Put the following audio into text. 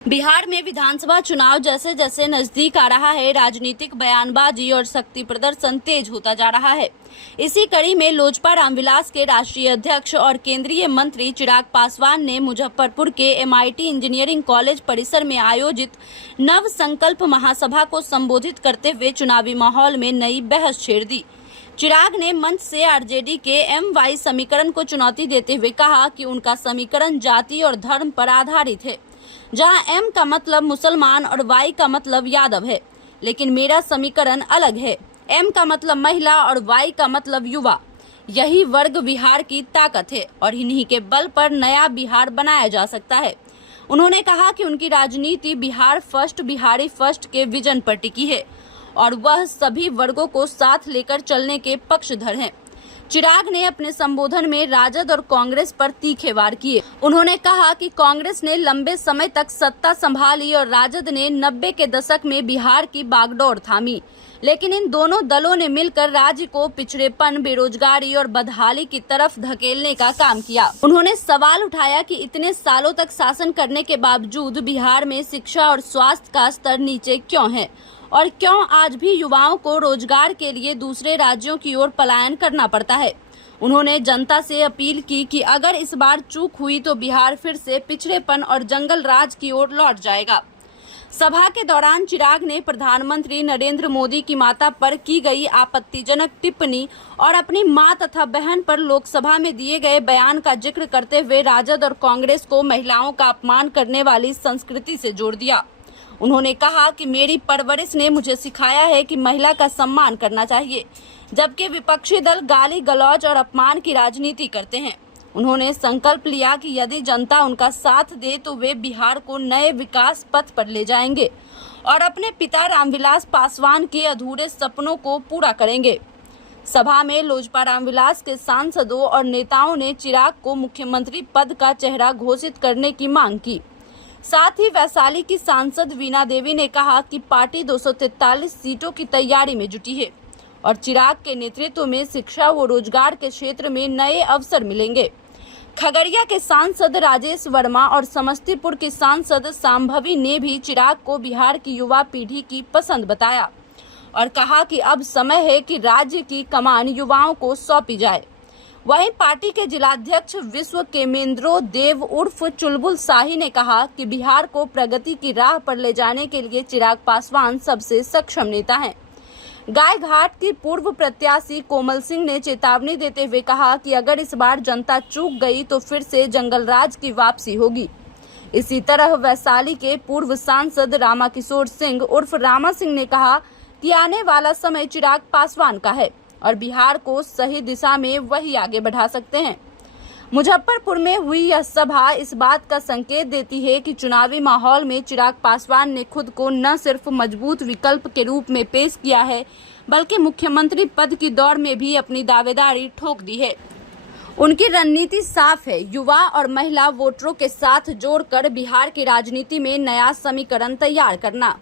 बिहार में विधानसभा चुनाव जैसे जैसे नजदीक आ रहा है, राजनीतिक बयानबाजी और शक्ति प्रदर्शन तेज होता जा रहा है। इसी कड़ी में लोजपा रामविलास के राष्ट्रीय अध्यक्ष और केंद्रीय मंत्री चिराग पासवान ने मुजफ्फरपुर के MIT इंजीनियरिंग कॉलेज परिसर में आयोजित नव संकल्प महासभा को संबोधित करते हुए चुनावी माहौल में नई बहस छेड़ दी। चिराग ने मंच से RJD के MY समीकरण को चुनौती देते हुए कहा कि उनका समीकरण जाति और धर्म पर आधारित है, जहां M का मतलब मुसलमान और Y का मतलब यादव है, लेकिन मेरा समीकरण अलग है। M का मतलब महिला और Y का मतलब युवा। यही वर्ग बिहार की ताकत है और इन्हीं के बल पर नया बिहार बनाया जा सकता है। उन्होंने कहा कि उनकी राजनीति बिहार फर्स्ट, बिहारी फर्स्ट के विजन पर टिकी है और वह सभी वर्गों को साथ लेकर चलने के पक्षधर हैं। चिराग ने अपने संबोधन में राजद और कांग्रेस पर तीखे वार किए। उन्होंने कहा कि कांग्रेस ने लंबे समय तक सत्ता संभाली और राजद ने 90 के दशक में बिहार की बागडोर थामी, लेकिन इन दोनों दलों ने मिलकर राज्य को पिछड़ेपन, बेरोजगारी और बदहाली की तरफ धकेलने का काम किया। उन्होंने सवाल उठाया कि इतने सालों तक शासन करने के बावजूद बिहार में शिक्षा और स्वास्थ्य का स्तर नीचे क्यों है और क्यों आज भी युवाओं को रोजगार के लिए दूसरे राज्यों की ओर पलायन करना पड़ता है। उन्होंने जनता से अपील की कि अगर इस बार चूक हुई तो बिहार फिर से पिछड़ेपन और जंगल राज की ओर लौट जाएगा। सभा के दौरान चिराग ने प्रधानमंत्री नरेंद्र मोदी की माता पर की गई आपत्तिजनक टिप्पणी और अपनी मां तथा बहन पर लोकसभा में दिए गए बयान का जिक्र करते हुए राजद और कांग्रेस को महिलाओं का अपमान करने वाली संस्कृति से जोड़ दिया। उन्होंने कहा कि मेरी परवरिश ने मुझे सिखाया है कि महिला का सम्मान करना चाहिए, जबकि विपक्षी दल गाली गलौज और अपमान की राजनीति करते हैं। उन्होंने संकल्प लिया कि यदि जनता उनका साथ दे तो वे बिहार को नए विकास पथ पर ले जाएंगे और अपने पिता रामविलास पासवान के अधूरे सपनों को पूरा करेंगे। सभा में लोजपा रामविलास के सांसदों और नेताओं ने चिराग को मुख्यमंत्री पद का चेहरा घोषित करने की मांग की। साथ ही वैशाली की सांसद वीणा देवी ने कहा कि पार्टी 243 सीटों की तैयारी में जुटी है और चिराग के नेतृत्व में शिक्षा व रोजगार के क्षेत्र में नए अवसर मिलेंगे। खगड़िया के सांसद राजेश वर्मा और समस्तीपुर के सांसद सांभवी ने भी चिराग को बिहार की युवा पीढ़ी की पसंद बताया और कहा कि अब समय है कि राज्य की कमान युवाओं को सौंपी जाए। वहीं पार्टी के जिलाध्यक्ष विश्व केमेंद्रो देव उर्फ चुलबुल शाही ने कहा कि बिहार को प्रगति की राह पर ले जाने के लिए चिराग पासवान सबसे सक्षम नेता हैं। गायघाट की पूर्व प्रत्याशी कोमल सिंह ने चेतावनी देते हुए कहा कि अगर इस बार जनता चूक गई तो फिर से जंगल राज की वापसी होगी। इसी तरह वैशाली के पूर्व सांसद रामा किशोर सिंह उर्फ रामा सिंह ने कहा कि आने वाला समय चिराग पासवान का है और बिहार को सही दिशा में वही आगे बढ़ा सकते हैं। मुजफ्फरपुर में हुई यह सभा इस बात का संकेत देती है कि चुनावी माहौल में चिराग पासवान ने खुद को न सिर्फ मजबूत विकल्प के रूप में पेश किया है, बल्कि मुख्यमंत्री पद की दौड़ में भी अपनी दावेदारी ठोक दी है। उनकी रणनीति साफ है, युवा और महिला वोटरों के साथ जोड़कर बिहार की राजनीति में नया समीकरण तैयार करना।